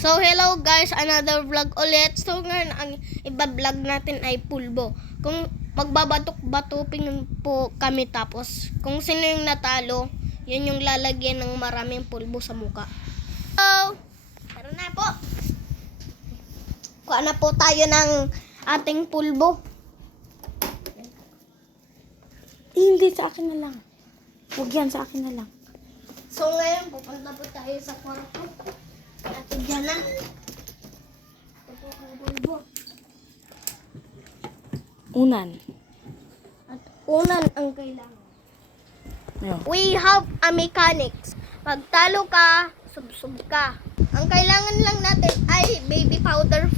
So hello guys, another vlog ulit. So ngayon ang iba-vlog natin ay pulbo. Kung magbabatok-batupin po kami tapos kung sino yung natalo, yun yung lalagyan ng maraming pulbo sa muka. So, tara na po. Kuha na po tayo ng ating pulbo. Hindi, sa akin na lang. Huwag yan, sa akin na lang. So ngayon, pupunta po tayo sa kwarto. Ate Jana. Ito po ang pulbo. Unan. At unan ang kailangan. Ayun. We have a mechanics. Pag talo ka, sub-sub ka. Ang kailangan lang natin ay baby powder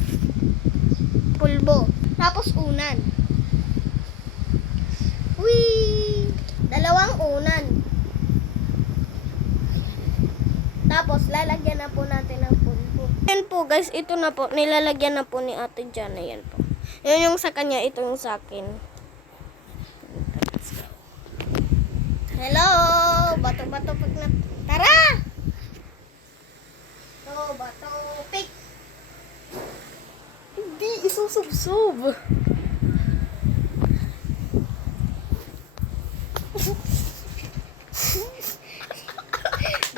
pulbo. Tapos unan. Whee! Dalawang unan. Tapos lalagyan na po natin ng pulbo. Yan po guys, ito na po. Nilalagyan na po ni Ate Jana. Yan po. Yan yung sa kanya, ito yung sa akin. Hello! Bato-bato pag na... Tara! So, bato, pick! Hindi, isusub-sub.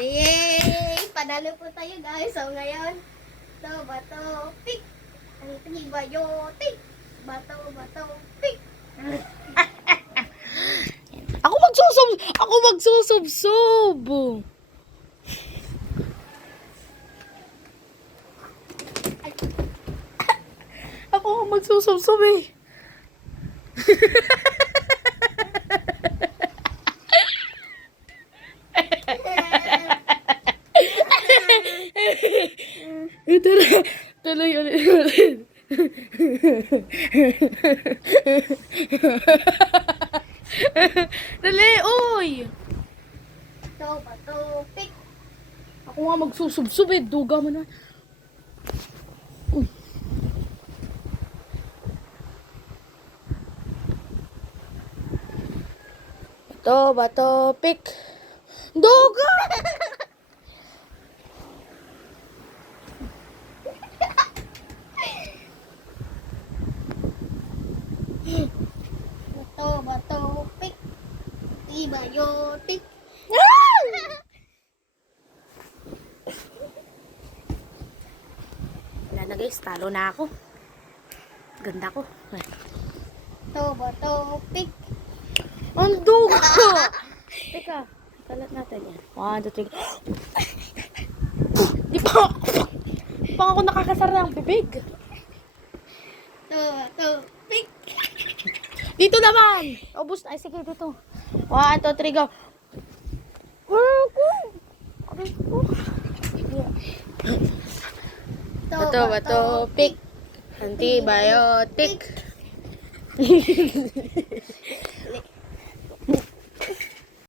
Yay! Panalo po tayo guys. So, ngayon, so, bato, pick! Ang tibayotik! Bato, pick! Ako magsusub-sub. Ako magsusub-sub eh. Tuloy ulit. Dali, oy! So, bato, pick! Ako nga magsusub-sub eh. Duga mo na. Uy. Bato, pick. Duga! Bato, pick! Tibayotik! Wala na guys, talo na ako. Ganda ko. Bato, pick! Ang duga! Teka, kalat natin yan. 1, 2, 3. Di pa ako nakakasara ng bibig. Bato, pick! Dito naman! Ubus na. Ay, sige, dito. 1, 2, 3, go. Bato, pick. Antibiotic.